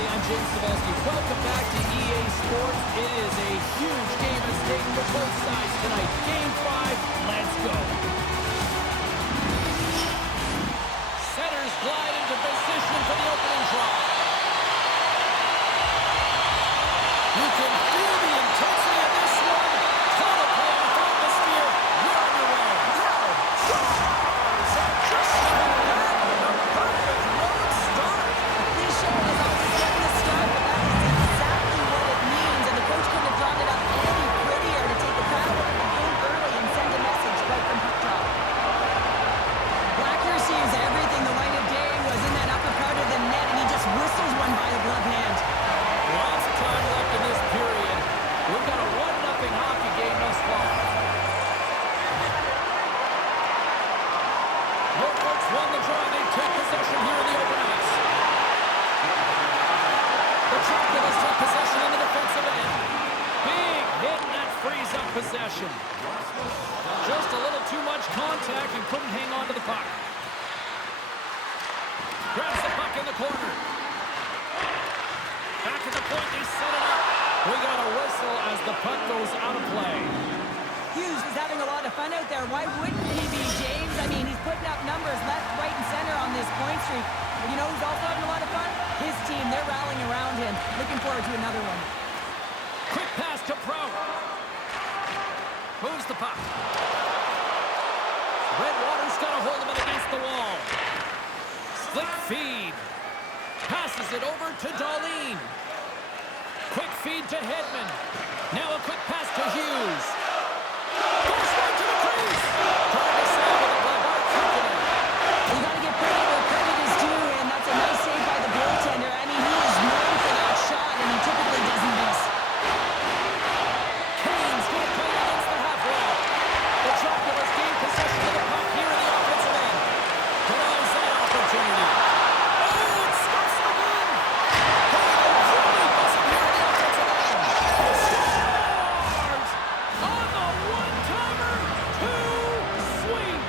everybody. I'm James Cebulski. Welcome back to EA Sports. It is a huge game at stake for both sides tonight. Game 5, let's go. Centers glide into position for the opening draw. You can feel the intensity of this one. Total playoff atmosphere. You're on your way. Just a perfect road start. This show is always getting the start, but that is exactly what it means. And the coach couldn't have drawn it up any prettier to take the crowd out of the game early and send a message right from puck drop. Accuracy is everything. The light of day was in that upper part of the net, and he just whistles one by the glove hand. Lots of time left in this period. We've got a 1-0 hockey game thus far. Your folks won the draw. They take possession here in the open ice. The Chocolates take possession in the defensive end. Big hit, and that frees up possession. Just a little too much contact and couldn't hang on to the puck. Grabs the puck in the corner. Back at the point, they set it up. We got a whistle as the puck goes out of play. Hughes is having a lot of fun out there. Why wouldn't he be, James? I mean, he's putting up numbers left, right, and center on this point streak. But you know who's also having a lot of fun? His team. They're rallying around him. Looking forward to another one. Quick pass to Prout. Moves the puck. Redwater's got a hold of it against the wall. Slick feed. Passes it over to Darlene. Quick feed to Hedman. Now a quick pass to Hughes. Goes right to the crease. Trying to save with a glove by Kukonen. You got to give credit where credit is due, and that's a nice save by the goaltender. I mean, he is known for that shot, and he typically doesn't miss. Kane's going to play against the half wall. The Chocolates gain possession of the puck here in the offensive end. Denies that opportunity. Oh, it stops again. Oh, really busting here in the offensive end. Scores! On the one-timer, too sweet.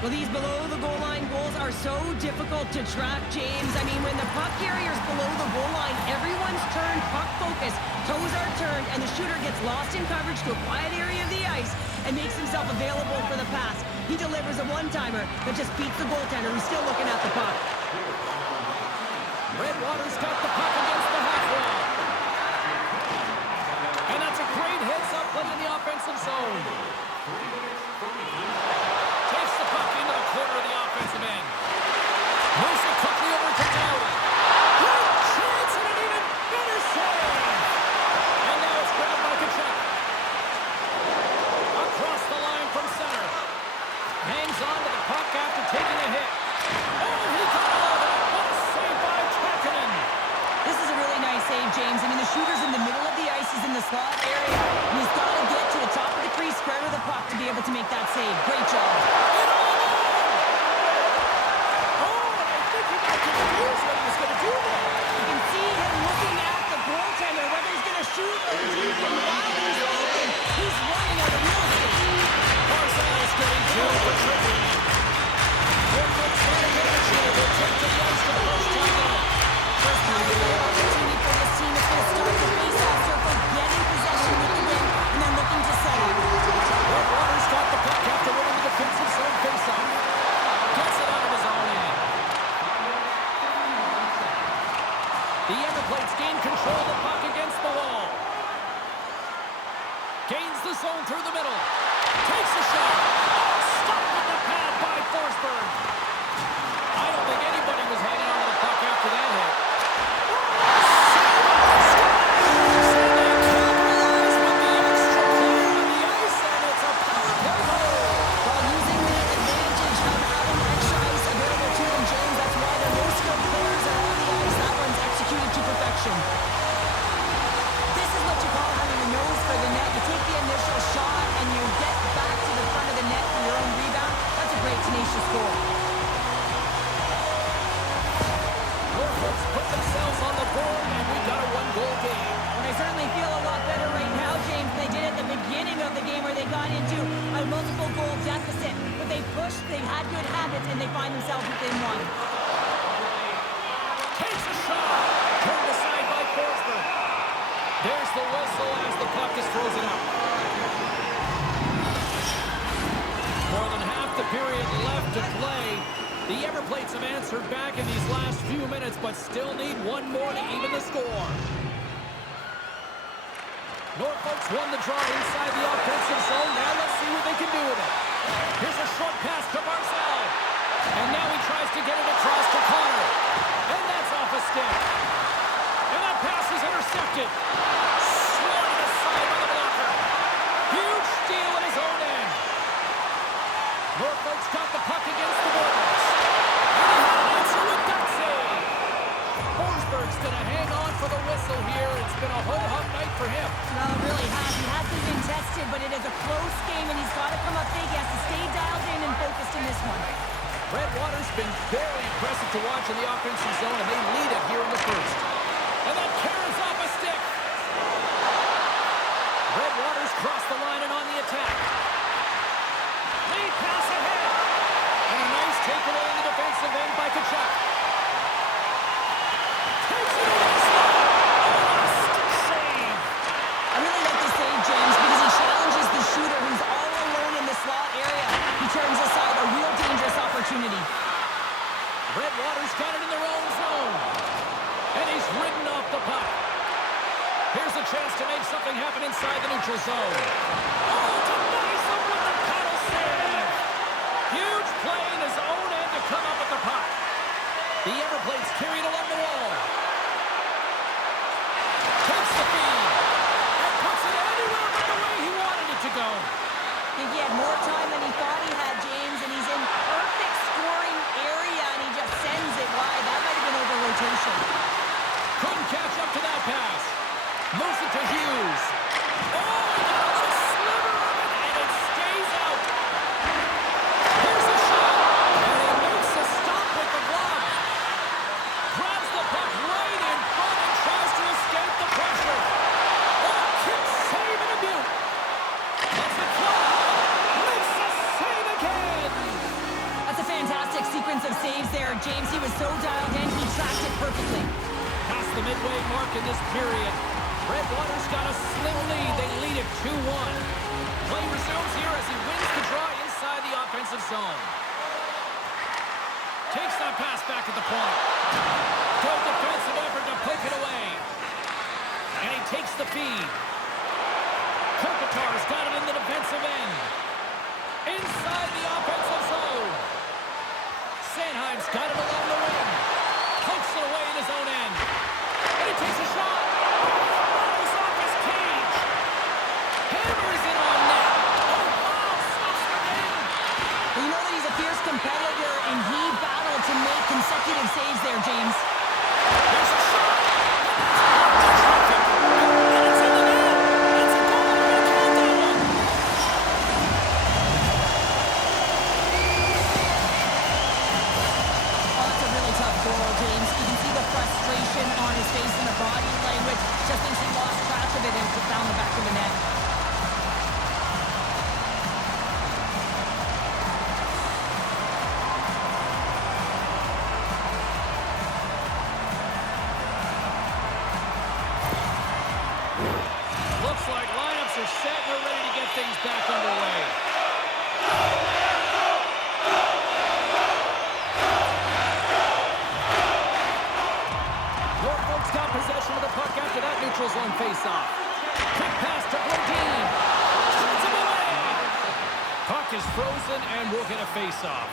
Well, these below-the-goal-line goals are so difficult to track, James. I mean, when the puck carrier's below the goal line, everyone's turned puck focus, toes are turned, and the shooter gets lost in coverage to a quiet area of the ice and makes himself available for the pass. He delivers a one-timer that just beats the goaltender who's still looking at the puck. Redwater's got the puck against the half wall. And that's a great heads-up play in the offensive zone. Takes the puck into the corner of the offensive end. Moves it quickly over to Dowdy. Great chance and an even better save. And now it's grabbed by Kachuk. Across the line from center. Hangs on to the puck after taking a hit. Oh, he got all of that. What a save by Kukonen. This is a really nice save, James. I mean, the shooter's in the middle of the ice. He's in the slot area. And he's got to get to the top of the crease, square to the puck to be able to make that save. Great job. You can see him looking at the goaltender, whether he's going to shoot or he's open. He's running out of real estate. Barzal's getting two for tripping. Here comes Vanaganachi. Will take to the ice for the first time out. First power opportunity for this team is going to start the face-off circle, getting possession with the win, and then looking to set up. Redwater's got the puck after winning the defensive zone face-off. Gets it out of his own end. The Everplates gain control of the puck against the wall. Gains the zone through the middle. Takes a shot. Stopped with the pad by Forsberg. I don't think anybody was hanging on to the puck after that hit. While using the advantage of having extra ice available to them, James, that's why their most skilled players are on the ice. That one's executed to perfection. This is what you call having a nose for the net. You take the initial shot and you get back to the front of the net for your own rebound. That's a great tenacious goal. throws it up. More than half the period left to play. The Everplates have answered back in these last few minutes, but still need one more to even the score. Norfolk's won the draw inside the offensive zone. Now let's see what they can do with it. Here's a short pass to Barzal. And now he tries to get it across to Connor. And that's off a stick. And that pass is intercepted. Swatted aside by the blocker. Huge steal at his own end. Norfolk's got the puck against the boards. And he had an answer with that save. Forsberg's going to hang on for the whistle here. It's been a ho-hum night for him. No, it really has. He hasn't been tested, but it is a close game, and he's got to come up big. He has to stay dialed in and focused in this one. Redwater's been very impressive to watch in the offensive zone, and they lead it here in the first. And that carries off a stick. Redwater's crossed the line and on the attack. Lead pass ahead. And a nice takeaway in the defensive end by Tkachuk. Takes it over the slot. Oh, stick save. I really like the save, James, because he challenges the shooter who's all alone in the slot area. He turns aside a real dangerous opportunity. Redwater's got it in their own zone. And he's ridden off the puck. Here's a chance to make something happen inside the neutral zone. Oh, denies him with the paddle save. Huge play in his own end to come up with the puck. The Everplates carried along the wall. Takes the feed. And puts it anywhere but the way he wanted it to go. I think he had more time than he thought he had, James, and he's in perfect scoring area, and he just sends it wide. That might have been over rotation. Couldn't catch up to that pass. Moves it to Hughes. Oh, he got a little sliver of it, and it stays out. Here's a shot, and he makes a stop with the glove. Grabs the puck right in front and tries to escape the pressure. Oh, kick save in a beaut. That's a fly. Makes a save again. That's a fantastic sequence of saves there, James. He was so dialed in, he tracked it perfectly. Past the midway mark in this period. Redwater's got a slim lead. They lead it 2-1. Play resumes here as he wins the draw inside the offensive zone. Takes that pass back at the point. Good defensive effort to poke it away. And he takes the feed. Kopitar's got it in the defensive end. Inside the offensive zone. Sanheim's got it along the wing. Pokes it away in his own end. And he takes a shot. Bottles off his cage. Hammers it on net. Oh, wow. Stops the game. Well, you know that he's a fierce competitor, and he battled to make consecutive saves there, James. There's a shot. And it's in the net. It's a goal. We're going to count that one. Oh, that's a really tough goal, James. You can see the frustration on his face and the body language. Just thinks he lost track of it and put down the back of the net. Looks like lineups are set and they're ready to get things back underway. Norfolk's got possession of the puck after that neutral zone faceoff. Quick pass to Brodin. Turns him away. Puck is frozen and we'll get a faceoff.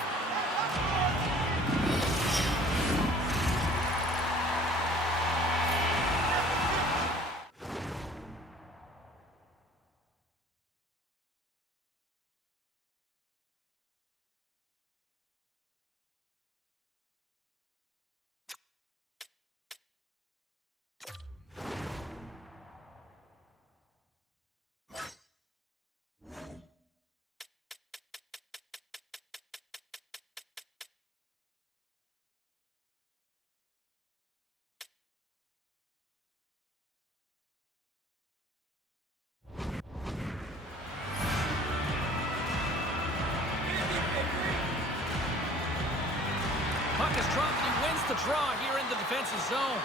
Puck is dropped and he wins the draw here in the defensive zone.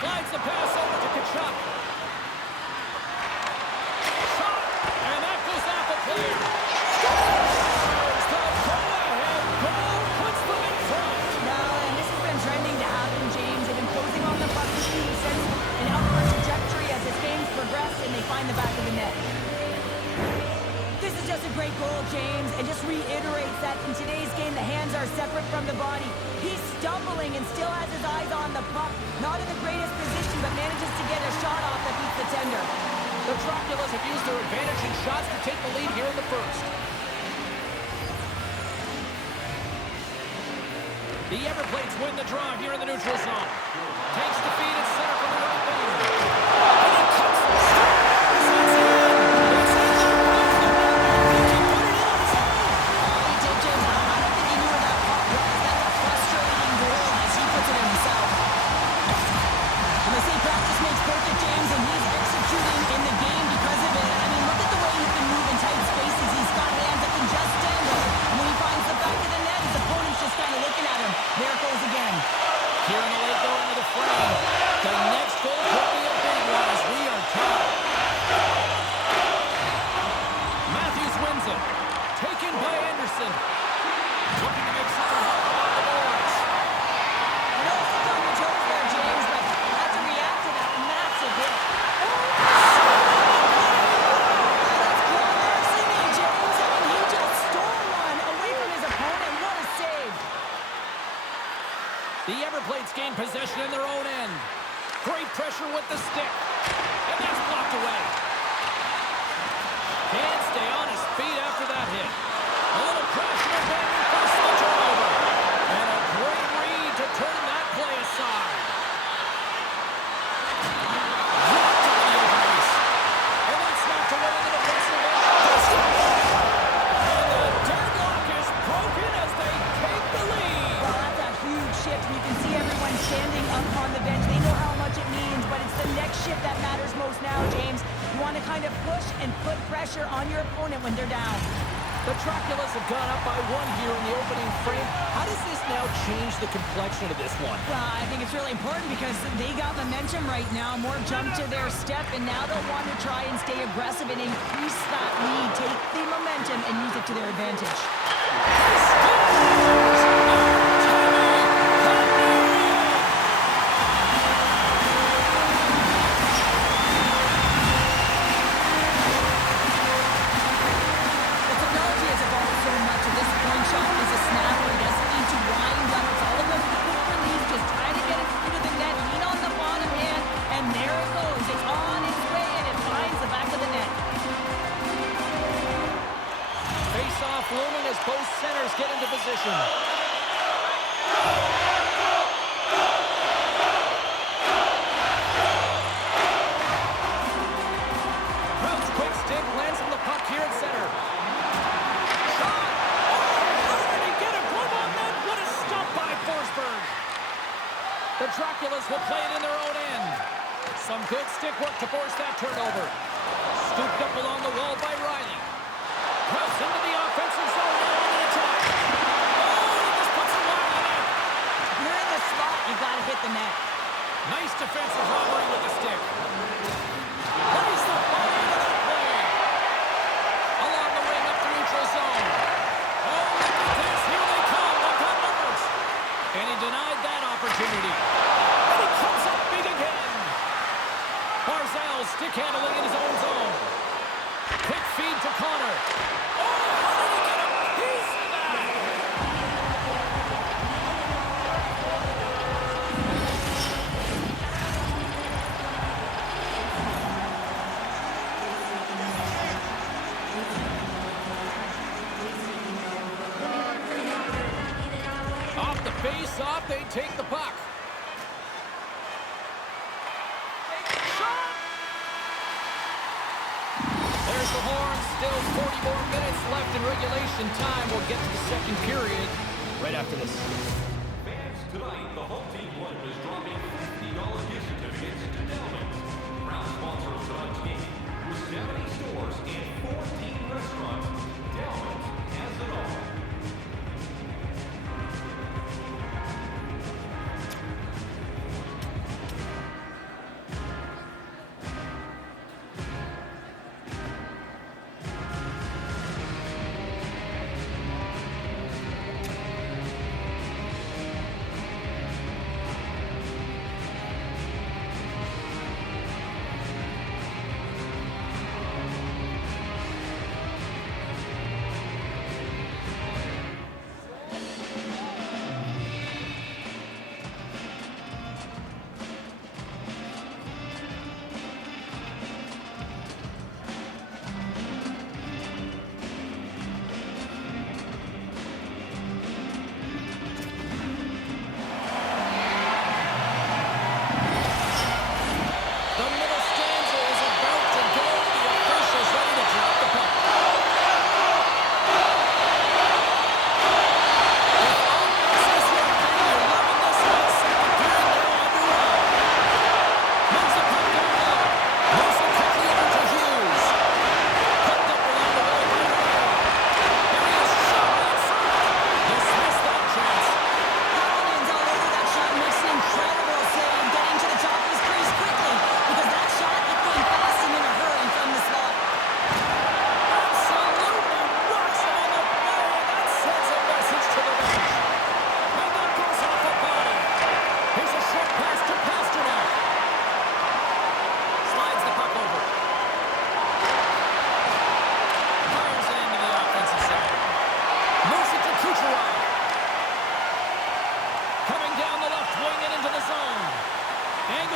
Slides the pass over to Tkachuk. and just reiterates that in today's game, the hands are separate from the body. He's stumbling and still has his eyes on the puck. Not in the greatest position, but manages to get a shot off that beats the tender. The Dracula's have used their advantage in shots to take the lead here in the first. The Everblades win the draw here in the neutral zone. Takes the feed at center from the right wing. And it cuts. It's in. It's in. He can put it in on his own. He did, James. I don't think he knew where that puck was. That's a frustrating goal as he puts it in himself. And they say practice makes perfect, James, and he's executing in the game because of it. I mean, look at the way he can move in tight spaces. He's got hands that can just stand up. And when he finds the back of the net, his opponent's just kind of looking at him. There it goes again. Here in the late going into the frame. The next goal could be a big one as we are tied. Matthews wins it. Taken by Anderson. Looking to make something happen on the boards. I know it's on your toes there, James, but you have to react to that massive hit. That's cool mercy me, James. I mean, he just stole one away from his opponent. What a save. The Everblades gain possession in their own end. Great pressure with the stick. And that's blocked away. Can't stay on his feet after that hit. A little crash and a bang and force the turnover. And a great read to turn that play aside. Dropped on the ice. And that's knocked away in the defensive end. And the deadlock is broken as they take the lead. Well, that's a huge shift, and you can see everyone standing up on the bench. They know how much it means, but it's the next shift that matters most now, James. You want to kind of push and put pressure on your opponent when they're down. The Draculas have gone up by one here in the opening frame. How does this now change the complexion of this one? Well, I think it's really important because they got momentum right now, more jump to their step, and now they'll want to try and stay aggressive and increase that lead, take the momentum, and use it to their advantage. Looming as both centers get into position. Proud's quick stick lands from the puck here at center. Shot! Oh, how did he get a glove on that? What a stop by Forsberg. The Draculas will play it in their own end. Some good stick work to force that turnover. Scooped up along the wall by Riley. Press into the offensive zone now on the attack. Oh, he just puts it wide on it. You're in the slot, you got to hit the net. Nice defensive robbery with the stick. Plays the ball into that play. Along the wing up the neutral zone. Oh, look at this. Here they come. They've got numbers. And he denied that opportunity. And he comes up big again. Barzal stick handling in his own zone. Quick feed to Connor. Oh, how did he get a piece of that? Off the face-off, they take the puck. There's the horn. Still 40 more minutes left in regulation time. We'll get to the second period right after this. Fans, tonight, the home team one is dropping $50 gift certificates to Delman's. Proud sponsor of tonight's game. With 70 stores and 14 restaurants, Delman's has it all.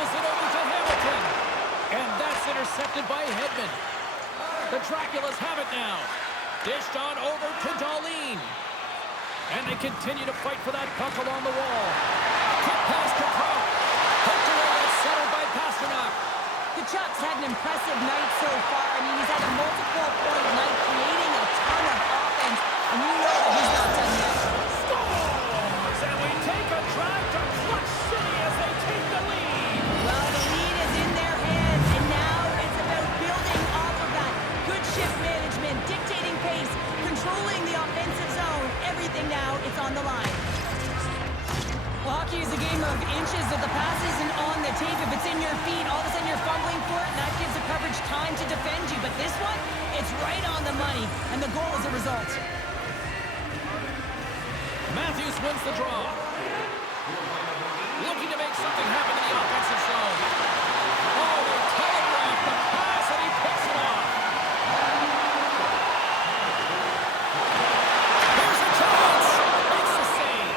Passes it over to Hamilton. And that's intercepted by Hedman. The Draculas have it now. Dished on over to Darlene. And they continue to fight for that puck along the wall. Quick pass to Prout. Poked away and settled by Pasternak. The Chucks had an impressive night so far. I mean, he's had a multiple-point night, creating a ton of offense, and you know that he's not done yet. Scores! And we take a drive to Clutch City as they take the lead. Well, the lead is in their hands, and now it's about building off of that. Good shift management, dictating pace, controlling the offensive zone. Everything now, it's on the line. Well, hockey is a game of inches, so the pass isn't on the tape. If it's in your feet, all of a sudden you're fumbling for it, and that gives the coverage time to defend you. But this one, it's right on the money, and the goal is a result. Matthews wins the draw. Looking to make something happen in the offensive zone. Oh, they telegraphed the pass, and he picks it off. Here's a chance. Makes the save.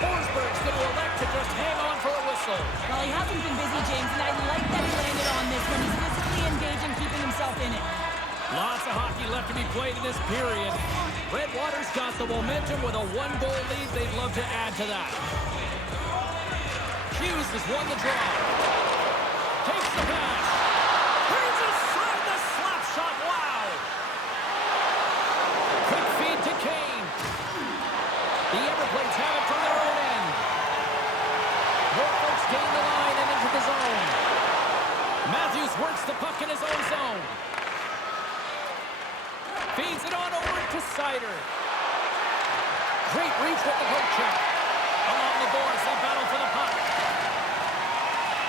Forsberg's going to elect to just hang on for a whistle. Well, he hasn't been busy, James, and I like that he landed on this when he's physically engaged and keeping himself in it. Lots of hockey left to be played in this period. Redwater's got the momentum with a one-goal lead. They'd love to add to that. Hughes has won the draw. Takes the pass. Here's inside the slap shot. Wow. Quick feed to Kane. The Everblades have it from their own end. Norfolk's gain the line and into the zone. Matthews works the puck in his own zone. Feeds it on over to Sider. Great reach with the poke check. Along the boards, they battle for the puck.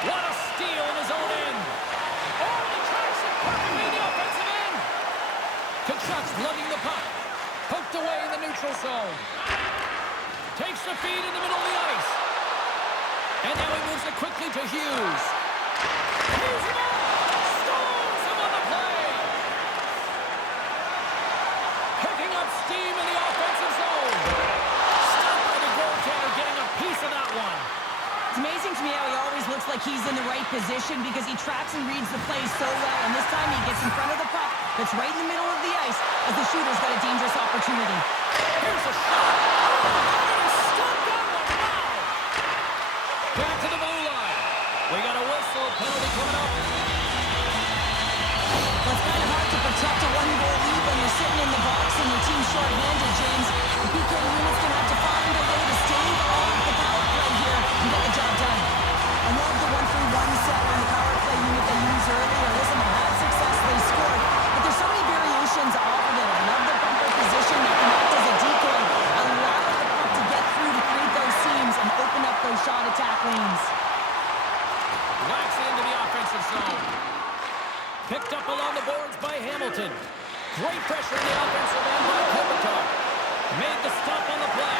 What a steal in his own end. Oh, he tracks it perfectly in the offensive end. Kachuk's lugging the puck. Poked away in the neutral zone. Takes the feed in the middle of the ice. And now he moves it quickly to Hughes. Hughes him up. Scores him on the play. Picking up steam in the offensive zone. Stopped by the goaltender, getting a piece of that one. It's amazing to me how he always looks like he's in the right position because he tracks and reads the play so well, and this time he gets in front of the puck that's right in the middle of the ice as the shooter's got a dangerous opportunity. Here's a shot. Oh, he stopped that one. Wow. Back to the blue line. We got a whistle. Penalty coming up. Well, it's kind of hard to protect a one-goal lead when you're sitting in the box and your team's short-handed, James. The PK unit's going to have to find a way to stave off the power play here and get the job done. I love the 1-3-1 set on the power play unit they used earlier. Listen, they had success, they scored, but there's so many variations off of it. I love the bumper position that can act as a decoy, allow the puck to get through to create those seams and open up those shot attack lanes. Whacks into the offensive zone. Picked up along the boards by Hamilton. Great pressure in the offensive end by Kopitar. Made the stop on the play.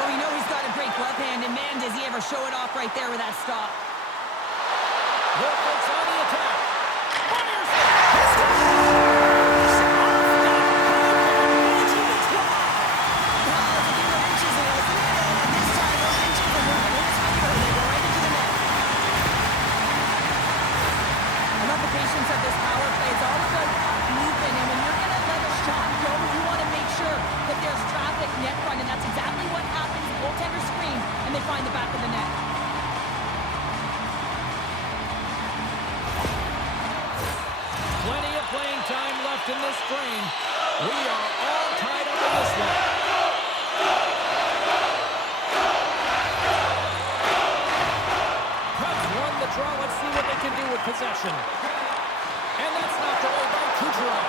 Well, we know he's got a great glove hand, and man, does he ever show it off right there with that stop. Norfolk's on the attack. Fires it. Well, it's a game of inches, and this time those inches are moving his favor. They go right into the net. I love the patience of this power play. It's all about puck movement, and when you're going to let a shot go, you want to make sure that there's traffic net front, and that's exactly what happens. The goaltenders scream, and they find the back of the net. Plenty of playing time left in this frame. We are all tied up in this one. Cubs won the draw. Let's see what they can do with possession. And that's knocked away by Kucherov.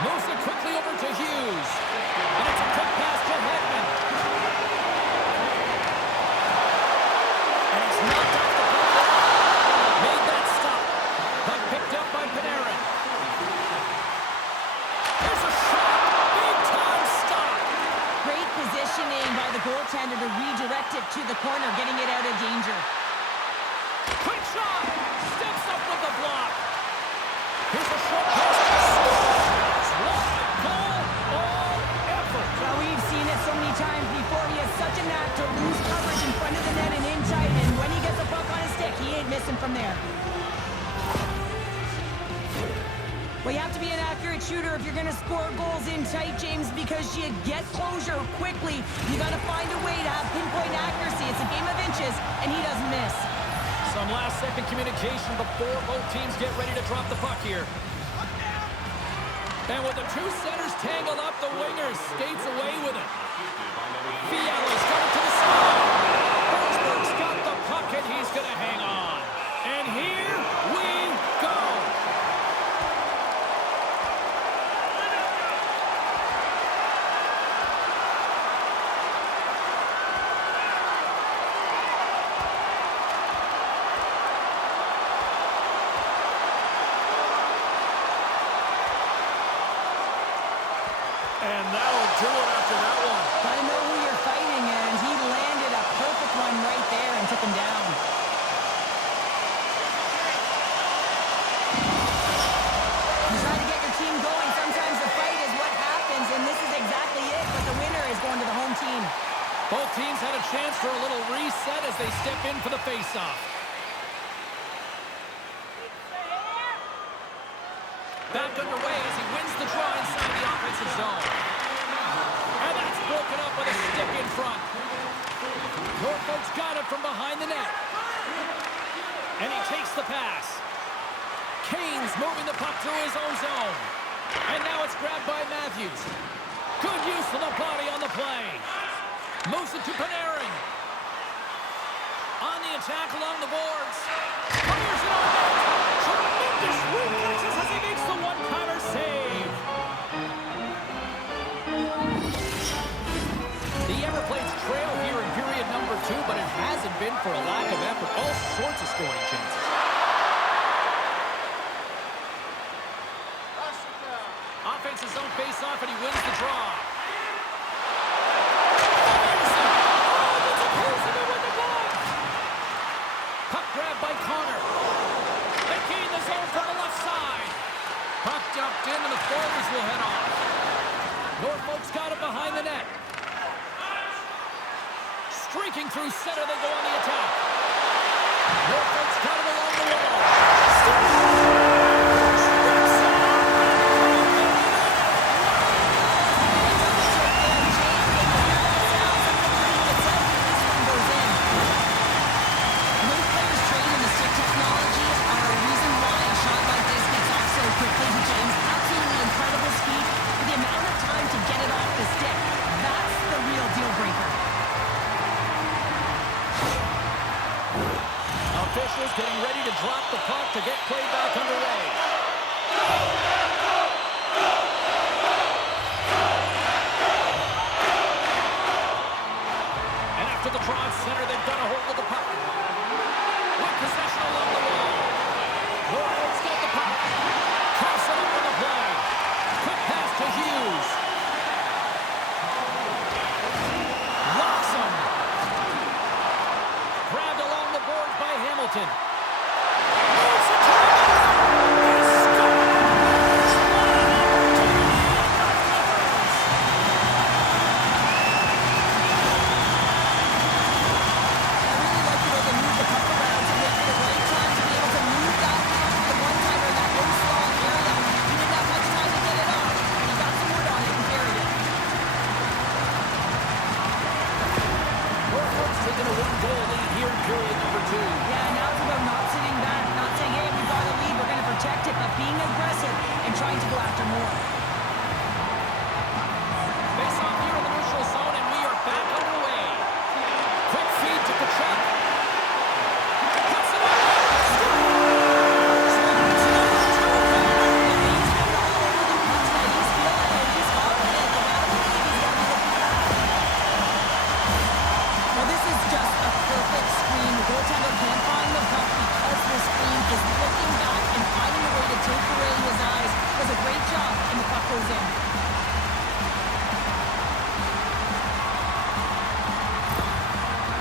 Moves it quickly over to Hughes. And it's a quick pass to Hedman. And it's knocked off the puck. Made that stop. Puck picked up by Panarin. There's a shot. Big time stop. Great positioning by the goaltender to redirect it to the corner, getting it out of danger. Quick shot. Steps up with the block. Here's a short pass. Scores. What a goal. All effort. ain't missing from there. Well, you have to be an accurate shooter if you're going to score goals in tight, James, because you get closure quickly. You got to find a way to have pinpoint accuracy. It's a game of inches, and he doesn't miss. Some last-second communication before both teams get ready to drop the puck here. And with the two centers tangled up, the winger skates away with it. Fiala's got it to the side. Forsberg's got the puck, and he's going to hang on. And here we go. And that'll do it after that one. Gotta know who you're fighting, and he landed a perfect one right there and took him down. You try to get your team going. Sometimes the fight is what happens, and this is exactly it, but the winner is going to the home team. Both teams had a chance for a little reset as they step in for the face-off. Back underway as he wins the draw inside the offensive zone. And that's broken up with a stick in front. Norfolk's got it from behind the net. And he takes the pass. Kane's moving the puck through his own zone. And now it's grabbed by Matthews. Good use of the body on the play. Moves it to Panarin. On the attack along the boards. Fires it on net. Tremendous reflexes as he makes the one-timer save. The Everblades trail here in period number 2, but it hasn't been for a lack of effort. All sorts of scoring chances. Offensive zone face-off, and he wins the draw. Puck grabbed by Connor. They gain the zone from the left side. Puck dumped in, and the forwards will head off. Norfolk's got it behind the net. Streaking through center, they go on the attack. Norfolk's got it along the wall. Officials getting ready to drop the puck to get play back underway. And after the draw center, they've got a hold of the puck. With possession along the wall. Norfolk's got the puck. Cross it over the play. Quick pass to Hughes. Locks him. Grabbed along the boards by Hamilton. Moves it to the middle. He scores! I really like the way they move the puck around to get to the right time to be able to move that puck to the one-timer in that low slot area. He didn't have much time to get it off. He got some wood on it and carried it. Norfolk's taking a one-goal lead here in period number 2. Yeah, now it's about not sitting back, not saying, hey, we got a lead, we're going to protect it, but being aggressive and trying to go after more. Face off here in the neutral zone, and we are back underway. Quick feed to Kachuk. Puts it on. Scores! He's been all over the puck tonight. He's feeling it. He's confident. You gotta believe he's going to be looking for that. Well, this is just a perfect screen. The goaltender can't find the puck because the screen is looking back and finding a way to take away his eyes. Does a great job, and the puck goes in.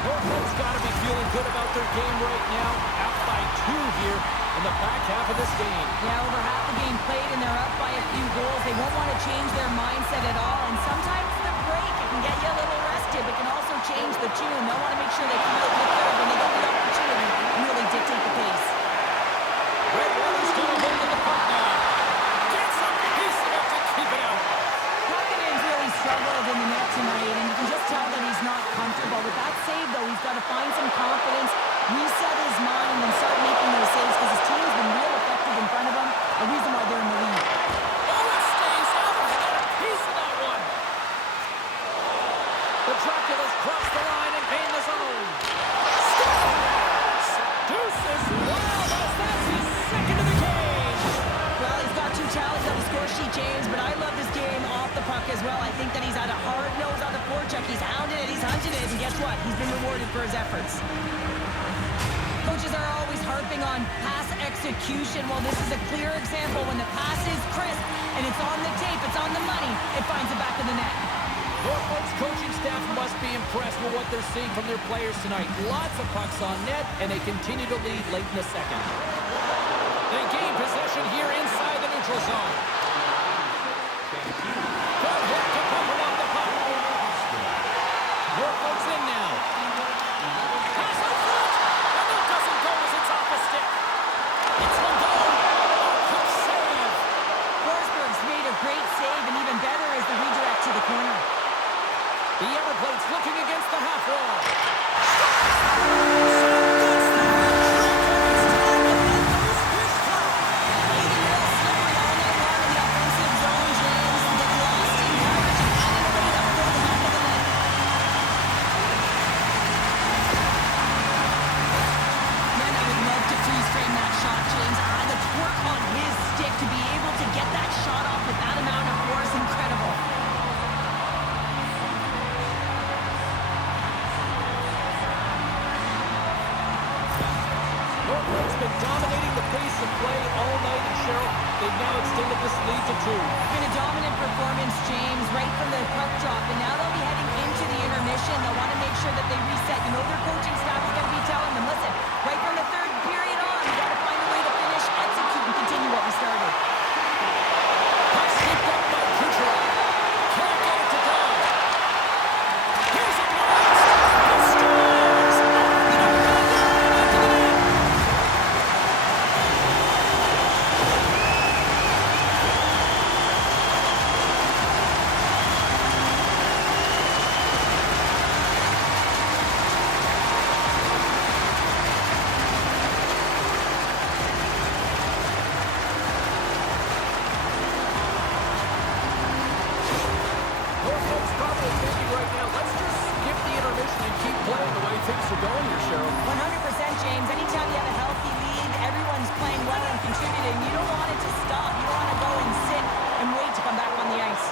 Norfolk's got to be feeling good about their game right now. Out by 2 here in the back half of this game. Yeah, over half the game played, and they're up by a few goals. They won't want to change their mindset at all, and sometimes the break, it can get you a little rested, but can also change the tune. They'll want to make sure they come out with third when they get the opportunity and really dictate the pace. Redwater's got a hold of the puck now. Gets a piece of it to keep it out. Kokenen's really struggled in the net tonight, and you can just tell that he's not comfortable. With that save, though, he's got to find some confidence, reset his mind, and start making those saves because his team's been real effective in front of him. A reason why they're in the lead. Oh, it stays out. He got a piece of that one. The Dracula's crossed the line and gained the zone. Scores! Deuces wild as that's his second of the game. Well, he's got 2 tallies on the score sheet, James, but I love this game off the puck as well. I think that he's had a hard nose on the forecheck. He's hounded it, he's hunted it, and guess what? He's been rewarded for his efforts. Coaches are always harping on pass execution. Well, this is a clear example. When the pass is crisp and it's on the tape, it's on the money, it finds the back of the net. Norfolk's coaching staff must be impressed with what they're seeing from their players tonight. Lots of pucks on net, and they continue to lead late in the second. They gain possession here inside the neutral zone. Good hit to cover off the puck. Norfolk's in now. Pass out front, and that doesn't go as it's off the stick. It's one goal. Good save. Forsberg's made a great save, and even better is the redirect to the corner. The Everplate's looking against the half wall. Norfolk's been dominating the pace of play all night, and Cheryl, they've now extended this lead to 2. Been a dominant performance, James, right from the puck drop, and now they'll be heading into the intermission. They'll want to make sure that they reset. You know their coaching staff is going to be telling them, listen, right from the third period on, we got to find a way to finish, execute, and continue what we started. Puck scooped up by Kucherov. Can't get it to go. Here's a blast. It scores. Norfolk's probably thinking right now, let's just skip the intermission and keep playing the way things are going here, Cheryl. 100%, James. Anytime you have a healthy lead, everyone's playing well and contributing. You don't want it to stop. You don't want to go and sit and wait to come back on the ice.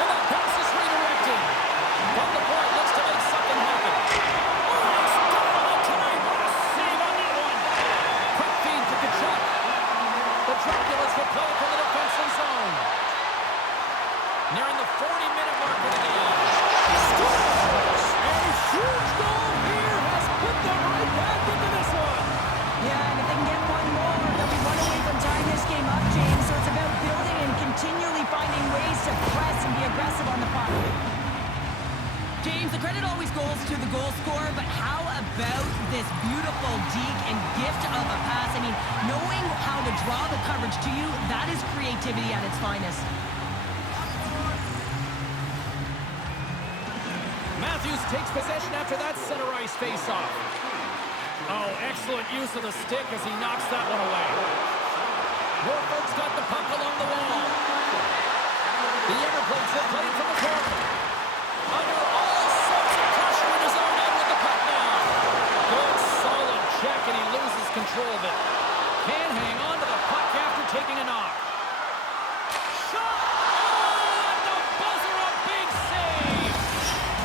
And that pass is redirected. But the point looks to make something happen. Oh, it's double time. What a save on that one. Quick feed to Kachuk. The Dracula's will play from the defensive zone. Nearing the 40-minute mark of the game. Scores! A huge goal here has put them right back into this one. Yeah, and if they can get one more, they'll be one away from tying this game up, James. So it's about building and continually finding ways to press and be aggressive on the puck. James, the credit always goes to the goal scorer, but how about this beautiful deke and gift of a pass? I mean, knowing how to draw the coverage to you, that is creativity at its finest. Matthews takes possession after that center ice face-off. Oh, excellent use of the stick as he knocks that one away. Norfolk's got the puck along the wall. The Everplates have played from the corner. Under all sorts of pressure in his own end with the puck now. Good, solid check, and he loses control of it. Can't hang on to the puck after taking a knock. Shot! Oh, and the buzzer, a big save!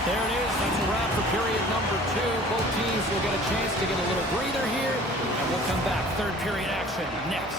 There it is. That's a wrap for period number 2. Both teams will get a chance to get a little breather here, and we'll come back. Third period action next.